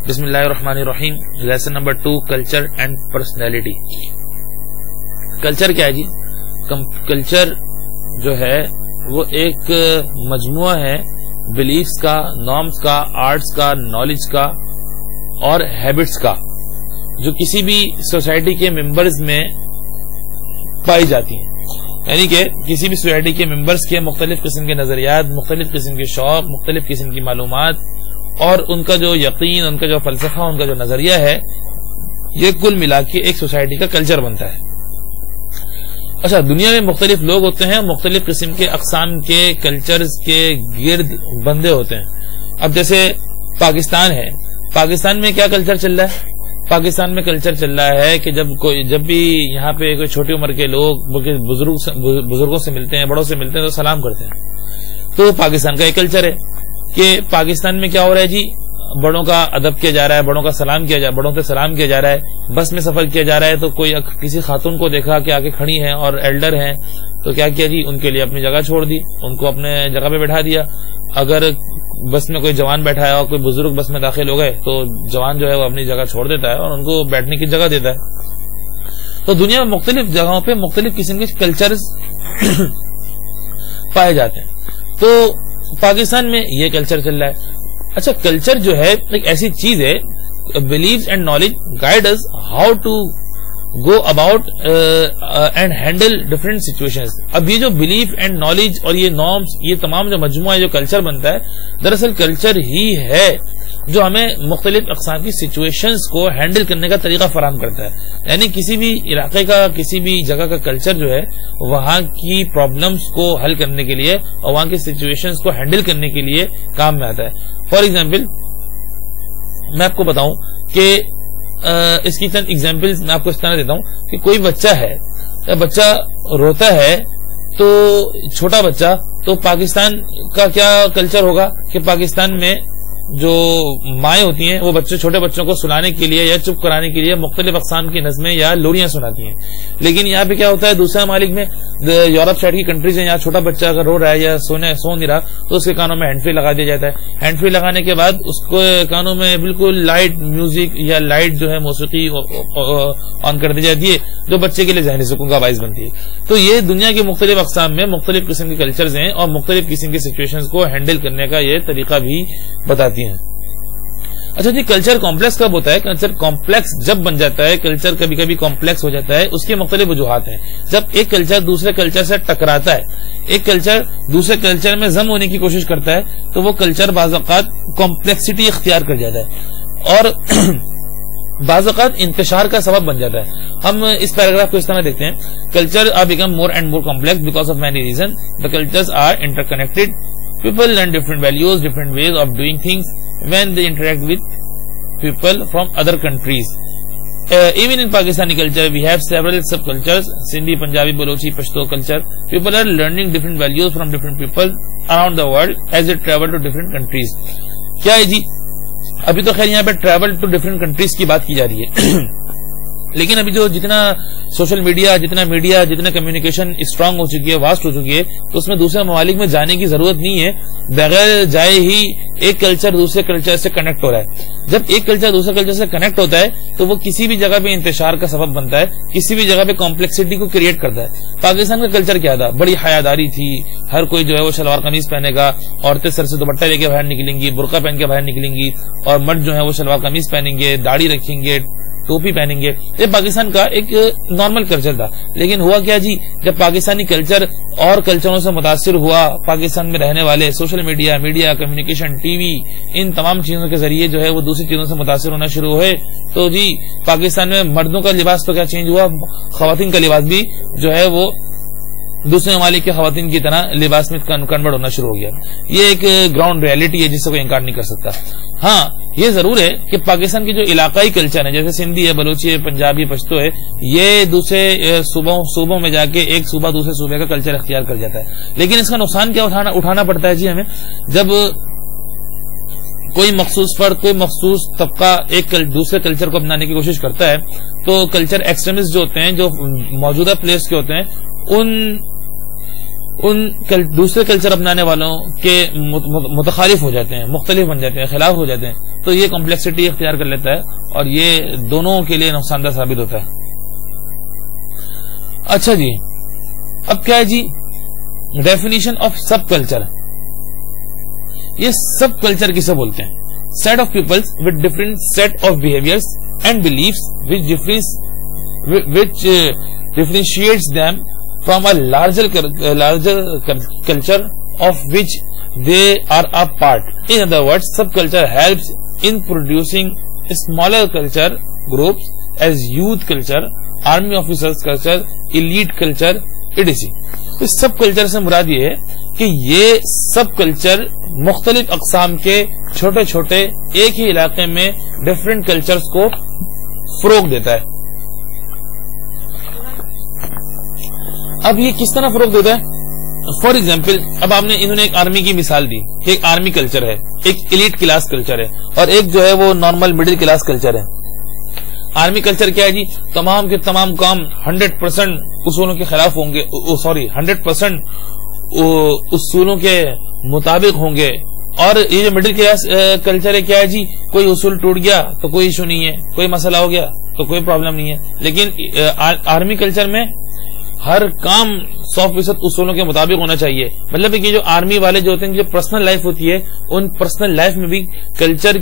بسم اللہ الرحمن الرحیم. Lesson number 2, culture and personality. Culture کیا ہے جی؟ کلچر جو ہے وہ ایک مجموعہ ہے بلیفز کا، نارمز کا، آرٹس کا، نالج کا اور ہیبٹس کا، جو کسی بھی سوسائٹی کے ممبرز میں پائی جاتی ہیں. یعنی کہ کسی بھی سوسائٹی کے ممبرز کے مختلف قسم کے نظریات، مختلف قسم کے شوق، مختلف قسم کی معلومات اور ان کا جو یقین، ان کا جو فلسفہ، ان کا جو نظریہ ہے، یہ کل ملا کے ایک سوسائٹی کا کلچر بنتا ہے. اچھا، دنیا میں مختلف لوگ ہوتے ہیں، مختلف قسم کے اقسام کے کلچرز کے گرد بندے ہوتے ہیں. اب جیسے پاکستان ہے، پاکستان میں کیا کلچر چل رہا ہے؟ پاکستان میں کلچر چل رہا ہے کہ جب بھی یہاں پہ کوئی چھوٹی عمر کے لوگ بزرگوں سے ملتے ہیں، بڑوں سے ملتے ہیں تو سلام کرتے ہیں. تو پاکستان کا ایک کلچر ہے کہ پاکستان میں کیا ہو رہا ہے جی، بڑوں کا ادب کیا جا رہا ہے، بڑوں کا سلام کیا جا رہا ہے، بڑوں سے سلام کیا جا رہا ہے. بس میں سفر کیا جا رہا ہے تو کوئی کسی خاتون کو دیکھا کہ آگے کھڑی ہیں اور ایلڈر ہیں تو کیا کیا جی، ان کے لیے اپنی جگہ چھوڑ دی، ان کو اپنے جگہ پہ بیٹھا دیا. اگر بس میں کوئی جوان بیٹھا ہے اور کوئی بزرگ بس میں داخل ہو گئے تو جوان جو ہے وہ اپنی جگہ چھوڑ دیتا ہے اور ان کو بیٹھنے کی جگہ دیتا ہے. تو دنیا میں مختلف جگہوں پہ مختلف قسم کے کلچرز پائے جاتے ہیں. تو پاکستان میں یہ کلچر چل رہا ہے. اچھا، کلچر جو ہے ایک ایسی چیز ہے، beliefs and knowledge guide us how to go about and handle different situations. اب یہ جو بلیف اینڈ نالج اور یہ نارمز، یہ تمام جو مجموعہ جو کلچر بنتا ہے، دراصل کلچر ہی ہے جو ہمیں مختلف اقسام کی سچویشنز کو ہینڈل کرنے کا طریقہ فراہم کرتا ہے. یعنی کسی بھی علاقے کا، کسی بھی جگہ کا کلچر جو ہے وہاں کی پرابلمز کو حل کرنے کے لیے اور وہاں کی سچویشنز کو ہینڈل کرنے کے لیے کام میں آتا ہے. فار ایگزامپل میں آپ کو بتاؤں کہ اس کی چند ایگزامپلز میں آپ کو اس طرح دیتا ہوں کہ کوئی بچہ ہے، بچہ روتا ہے تو چھوٹا بچہ، تو پاکستان کا کیا کلچر ہوگا کہ پاکستان میں جو مائیں ہوتی ہیں وہ چھوٹے بچوں کو سلانے کے لیے یا چپ کرانے کے لیے مختلف اقسام کی نظمیں یا لوریاں سناتی ہیں. لیکن یہاں پہ کیا ہوتا ہے، دوسرے ممالک میں، یورپ سائڈ کی کنٹریز ہیں، یہاں چھوٹا بچہ اگر رو رہا ہے یا سو نہیں رہا تو اس کے کانوں میں ہینڈ فری لگا دیا جاتا ہے. ہینڈ فری لگانے کے بعد اس کو کانوں میں بالکل لائٹ میوزک یا لائٹ جو ہے موسیقی آن کر دی جاتی ہے جو بچے کے لیے ذہنی سکون کا باعث بنتی ہے. تو یہ دنیا کے مختلف اقسام میں مختلف قسم کے کلچرز ہیں اور مختلف قسم کی سچویشنز کو ہینڈل کرنے کا یہ طریقہ بھی بتاتی ہیں. اچھا جی، کلچر کمپلیکس کب ہوتا ہے؟ کلچر کمپلیکس جب بن جاتا ہے، کلچر کبھی کبھی کمپلیکس ہو جاتا ہے. اس کے مختلف وجوہات ہیں. جب ایک کلچر دوسرے کلچر سے ٹکراتا ہے، ایک کلچر دوسرے کلچر میں ضم ہونے کی کوشش کرتا ہے تو وہ کلچر بعض اوقات کمپلیکسٹی اختیار کر جاتا ہے اور بعض اوقات انتشار کا سبب بن جاتا ہے. ہم اس پیراگراف کو اس طرح دیکھتے ہیں: culture are become more and more complex because of many reason. The cultures are interconnected. People learn different values, different ways of doing things when they interact with people from other countries. Even in Pakistani culture, we have several subcultures: Sindhi, Punjabi, Balochi, Pashto culture. People are learning different values from different people around the world as they travel to different countries. کیا ہے جی؟ ابھی تو خیر یہاں پہ travel to different countries کی بات کی جا رہی ہے لیکن ابھی جو جتنا سوشل میڈیا، جتنا میڈیا، جتنا کمیونیکیشن اسٹرانگ ہو چکی ہے، واسٹ ہو چکی ہے، تو اس میں دوسرے ممالک میں جانے کی ضرورت نہیں ہے. بغیر جائے ہی ایک کلچر دوسرے کلچر سے کنیکٹ ہو رہا ہے. جب ایک کلچر دوسرے کلچر سے کنیکٹ ہوتا ہے تو وہ کسی بھی جگہ پہ انتشار کا سبب بنتا ہے، کسی بھی جگہ پہ کمپلیکسٹی کو کریٹ کرتا ہے. پاکستان کا کلچر کیا تھا؟ بڑی حیاداری تھی. ہر کوئی جو ہے وہ شلوار قمیض پہنے گا، عورتیں سر سے دوپٹہ لے کے باہر نکلیں گی، برقع پہن کے باہر نکلیں گی، اور مرد جو ہے وہ شلوار قمیض پہنیں گے، داڑھی رکھیں گے، ٹوپی پہنیں گے. یہ پاکستان کا ایک نارمل کلچر تھا. لیکن ہوا کیا جی، جب پاکستانی کلچر اور کلچروں سے متاثر ہوا، پاکستان میں رہنے والے social media, communication, TV, ان تمام چیزوں کے ذریعے جو ہے وہ دوسری چیزوں سے متاثر ہونا شروع ہوئے، تو جی پاکستان میں مردوں کا لباس تو کیا چینج ہوا، خواتین کا لباس بھی جو ہے وہ دوسرے ممالک کے خواتین کی طرح لباس میں کنورٹ ہونا شروع ہو گیا. یہ ایک گراؤنڈ ریالٹی ہے جس سے کوئی انکار نہیں کر سکتا. ہاں یہ ضرور ہے کہ پاکستان کی جو علاقائی کلچر ہے، جیسے سندھی ہے، بلوچی ہے، پنجابی، پشتو ہے، یہ دوسرے صوبوں میں جا کے ایک صوبہ دوسرے صوبے کا کلچر اختیار کر جاتا ہے. لیکن اس کا نقصان کیا اٹھانا پڑتا ہے جی ہمیں؟ جب کوئی مخصوص فرد، کوئی مخصوص طبقہ ایک دوسرے کلچر کو اپنانے کی کوشش کرتا ہے تو کلچر ایکسٹریمسٹ جو ہوتے ہیں، جو موجودہ پلیس کے ہوتے ہیں، ان دوسرے کلچر اپنانے والوں کے متخالف ہو جاتے ہیں، مختلف بن جاتے ہیں، خلاف ہو جاتے ہیں، تو یہ کمپلیکسٹی اختیار کر لیتا ہے اور یہ دونوں کے لیے نقصان دہ ثابت ہوتا ہے. اچھا جی، اب کیا ہے جی ڈیفینیشن آف سب کلچر. یہ سب کلچر کسے بولتے ہیں؟ Set of peoples with different set of behaviours and beliefs which differentiates them from a larger culture of which they are a part. In other words, subculture helps in producing smaller culture groups as youth culture, army officers culture, elite culture, etc. Us sub culture سے مراد یہ ہے کہ یہ سب culture مختلف اقسام کے چھوٹے چھوٹے ایک ہی علاقے میں ڈفرینٹ کلچرز کو فروغ دیتا ہے. اب یہ کس طرح فروغ دیتا ہے؟ فار ایگزامپل، اب آپ نے انہوں نے ایک آرمی کی مثال دی کہ ایک آرمی کلچر ہے، ایک ایلیٹ کلاس کلچر ہے، اور ایک جو ہے وہ نارمل مڈل کلاس کلچر ہے. آرمی کلچر کیا ہے جی؟ تمام کے تمام کام 100% اصولوں کے خلاف ہوں گے، 100% اصولوں کے مطابق ہوں گے. اور یہ جو مڈل کلاس کلچر ہے کیا ہے جی؟ کوئی اصول ٹوٹ گیا تو کوئی ایشو نہیں ہے، کوئی مسئلہ ہو گیا تو کوئی پرابلم نہیں ہے. لیکن آرمی کلچر میں ہر کام 100% اصولوں کے مطابق ہونا چاہیے. مطلب کہ جو آرمی والے جو ہوتے ہیں، جو پرسنل لائف ہوتی ہے، ان پرسنل لائف میں بھی کلچر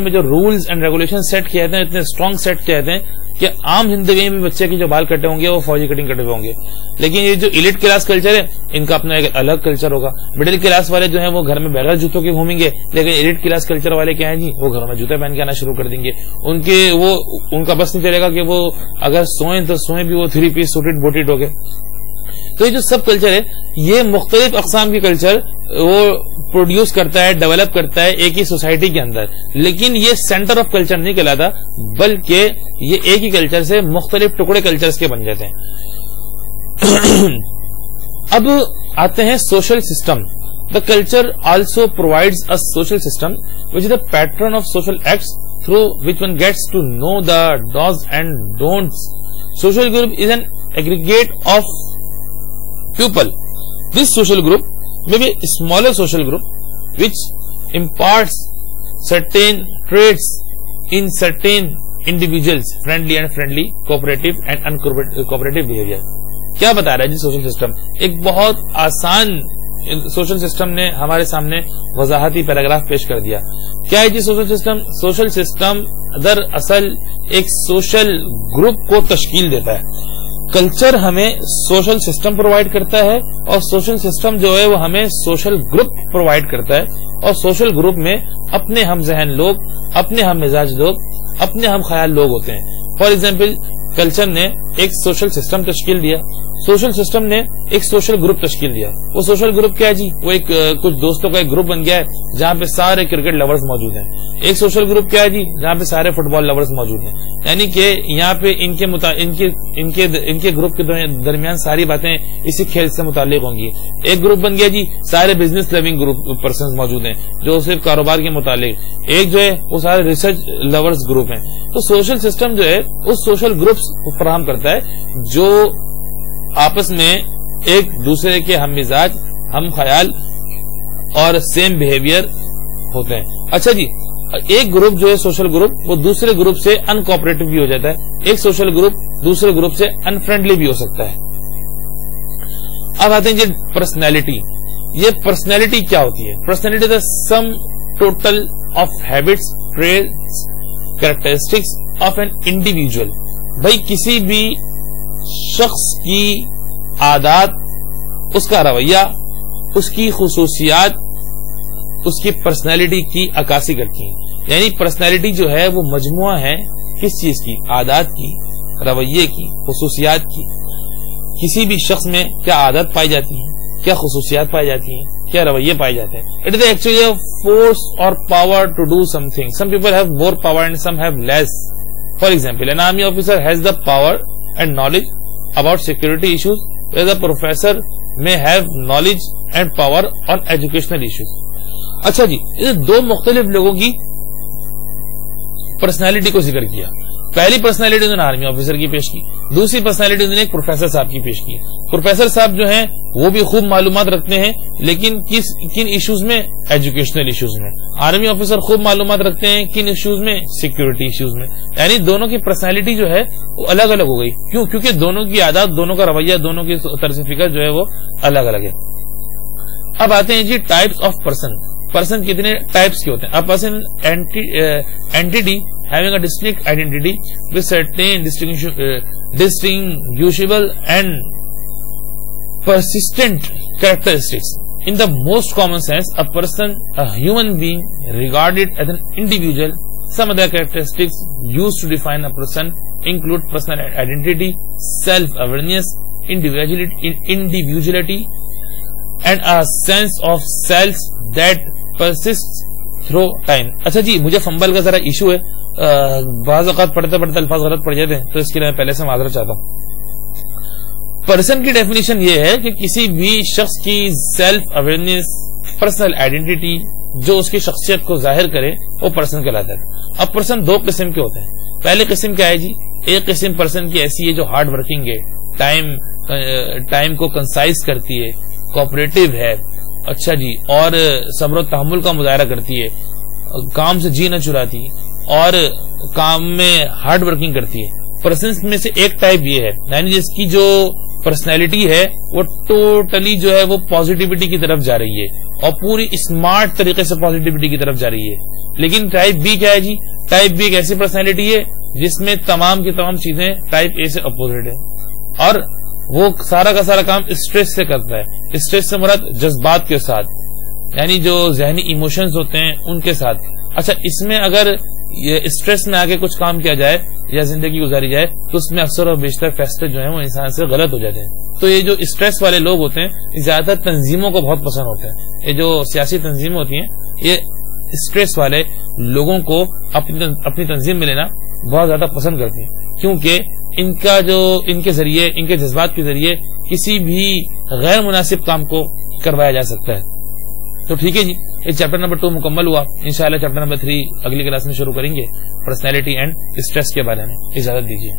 میں جو رولز اینڈ ریگولیشن سیٹ کیے جاتے ہیں، اتنے اسٹرانگ سیٹ کیے جاتے ہیں کہ عام زندگی میں بھی بچے کے جو بال کٹے ہوں گے وہ فوجی کٹنگ کٹے ہوں گے. لیکن یہ جو ایلیٹ کلاس کلچر ہے، ان کا اپنا ایک الگ کلچر ہوگا. مڈل کلاس والے جو ہیں وہ گھر میں بغیر جوتوں کے گھومیں گے، لیکن ایلیٹ کلاس کلچر والے کیا ہیں جی؟ وہ گھر میں جوتے پہن کے آنا شروع کر دیں گے. ان کا بس نہیں چلے گا کہ وہ اگر سوئیں تو سوئیں بھی وہ 3 پیس سوٹڈ بوٹیڈ ہو گئے. تو یہ جو سب کلچر ہے، یہ مختلف اقسام کی کلچر وہ پروڈیوس کرتا ہے، ڈیولپ کرتا ہے ایک ہی سوسائٹی کے اندر. لیکن یہ سینٹر آف کلچر نہیں کہلاتا، بلکہ یہ ایک ہی کلچر سے مختلف ٹکڑے کلچرز کے بن جاتے ہیں. اب آتے ہیں social system. The culture also provides a social system which is the pattern of social acts through which one gets to know the dos and don'ts. Social group is an aggregate of people. This social group may be a smaller social group which imparts certain traits in certain individuals, friendly and friendly, cooperative and uncooperative behavior. کیا بتا رہا ہے جی social system? ایک بہت آسان social system نے ہمارے سامنے وضاحتی پیراگراف پیش کر دیا. کیا ہے جی سوشل سسٹم؟ سوشل سسٹم در اصل ایک سوشل گروپ کو تشکیل دیتا ہے. کلچر ہمیں سوشل سسٹم پرووائڈ کرتا ہے، اور سوشل سسٹم جو ہے وہ ہمیں سوشل گروپ پرووائڈ کرتا ہے. اور سوشل گروپ میں اپنے ہم ذہن لوگ، اپنے ہم مزاج لوگ، اپنے ہم خیال لوگ ہوتے ہیں. فار ایگزامپل، کلچر نے ایک سوشل سسٹم تشکیل دیا، سوشل سسٹم نے ایک سوشل گروپ تشکیل دیا. وہ سوشل گروپ کیا ہے جی؟ وہ ایک کچھ دوستوں کا ایک گروپ بن گیا ہے جہاں پہ سارے کرکٹ لورز موجود ہیں. ایک سوشل گروپ کیا ہے جی؟ جہاں پہ سارے فٹ بال لورز موجود ہیں. یعنی کہ یہاں پہ ان کے گروپ کے درمیان ساری باتیں اسی کھیل سے متعلق ہوں گی. ایک گروپ بن گیا جی سارے بزنس لونگ گروپ پرسنز موجود ہیں جو صرف کاروبار کے متعلق. ایک جو ہے وہ سارے ریسرچ لورز گروپ ہیں. تو سوشل سسٹم جو ہے اس سوشل گروپس فراہم کرتا ہے جو آپس میں ایک دوسرے کے ہم مزاج، ہم خیال اور سیم بہیویئر ہوتے ہیں. اچھا جی، ایک گروپ جو ہے سوشل گروپ وہ دوسرے گروپ سے ان کوآپریٹو بھی ہو جاتا ہے. ایک سوشل گروپ دوسرے گروپ سے ان فرینڈلی بھی ہو سکتا ہے. اب آتے ہیں جی پرسنالٹی. یہ پرسنالٹی کیا ہوتی ہے؟ Personality the sum total of habits, traits, characteristics of an individual. بھائی کسی بھی شخص کی عادات، اس کا رویہ، اس کی خصوصیات اس کی پرسنالٹی کی عکاسی کرتی ہیں. یعنی پرسنالٹی جو ہے وہ مجموعہ ہے کس چیز کی؟ عادات کی، رویے کی، خصوصیات کی. کسی بھی شخص میں کیا عادت پائی جاتی ہے، کیا خصوصیات پائی جاتی ہیں، کیا رویے پائے جاتے ہیں. It is actually a force اور power to do something. Some people have more power and some have less. For example, an army officer has the power and knowledge about security issues, whereas a professor may have knowledge and power on educational issues. اچھا جی، یہ دو مختلف لوگوں کی personality کو ذکر کیا. پہلی personality انہوں نے آرمی آفیسر کی پیش کی، دوسری پرسنالٹی انہوں نے ایک پروفیسر صاحب کی پیش کی۔ پروفیسر صاحب جو ہیں وہ بھی خوب معلومات رکھتے ہیں، لیکن کن ایشوز میں؟ ایجوکیشنل ایشوز میں۔ آرمی آفیسر خوب معلومات رکھتے ہیں کن ایشوز میں؟ سیکیورٹی ایشوز میں۔ یعنی دونوں کی پرسنالٹی جو ہے وہ الگ الگ ہو گئی، کیوں؟ کیونکہ دونوں کی عادات، دونوں کا رویہ، دونوں کی طرز فکر جو ہے وہ الگ الگ ہے۔ اب آتے ہیں جی ٹائپس آف پرسن۔ پرسن کتنے ٹائپس کے ہوتے ہیں؟ A person entity having a distinct identity with certain distinguishable and persistent characteristics. In the most common sense, a person, a human being, regarded as an individual. Some other characteristics used to define a person include personal identity, self-awareness, individuality, and a sense of self that persists through time. اچھا جی، مجھے فمبل کا ذرا issue ہے، بعض اوقات پڑھتے پڑھتے الفاظ غلط پڑ جاتے ہیں، تو اس کے لیے میں پہلے سے معذرت چاہتا ہوں۔ پرسن کی ڈیفینیشن یہ ہے کہ کسی بھی شخص کی سیلف اویئرنیس، پرسنل آئیڈینٹی جو اس کی شخصیت کو ظاہر کرے وہ پرسن کہلاتا ہے۔ اب پرسن دو قسم کے ہوتے ہیں۔ پہلے قسم کیا ہے جی؟ ایک قسم پرسن کی ایسی ہے جو ہارڈ ورکنگ ہے، ٹائم کو کنسائز کرتی ہے، کوآپریٹو ہے، اچھا جی، اور صبر و تحمل کا مظاہرہ کرتی ہے، کام سے جی نہ چراتی اور کام میں ہارڈ ورکنگ کرتی ہے۔ پرسنز میں سے ایک ٹائپ یہ ہے، یعنی جس کی جو پرسنالٹی ہے وہ ٹوٹلی جو ہے وہ پازیٹیوٹی کی طرف جا رہی ہے اور پوری اسمارٹ طریقے سے پازیٹیوٹی کی طرف جا رہی ہے۔ لیکن ٹائپ بی کیا ہے جی؟ ٹائپ بی ایک ایسی پرسنالٹی ہے جس میں تمام کی تمام چیزیں ٹائپ اے سے اپوزٹ ہے، اور وہ سارا کا سارا کام اسٹریس سے کرتا ہے۔ اسٹریس سے مراد جذبات کے ساتھ، یعنی جو ذہنی ایموشنز ہوتے ہیں ان کے ساتھ۔ اچھا، اس میں اگر یہ اسٹریس میں آگے کچھ کام کیا جائے یا زندگی گزاری جائے تو اس میں اکثر اور بیشتر فیصلے جو ہیں وہ انسان سے غلط ہو جاتے ہیں۔ تو یہ جو اسٹریس والے لوگ ہوتے ہیں زیادہ تر تنظیموں کو بہت پسند ہوتے ہیں۔ یہ جو سیاسی تنظیمیں ہوتی ہیں یہ اسٹریس والے لوگوں کو اپنی تنظیم میں لینا بہت زیادہ پسند کرتی ہیں، کیونکہ ان کے ذریعے، ان کے جذبات کے ذریعے کسی بھی غیر مناسب کام کو کروایا جا سکتا ہے۔ تو ٹھیک ہے جی، یہ چیپٹر نمبر 2 مکمل ہوا۔ انشاءاللہ چیپٹر نمبر 3 اگلی کلاس میں شروع کریں گے، پرسنالٹی اینڈ اسٹریس کے بارے میں۔ اجازت دیجیے۔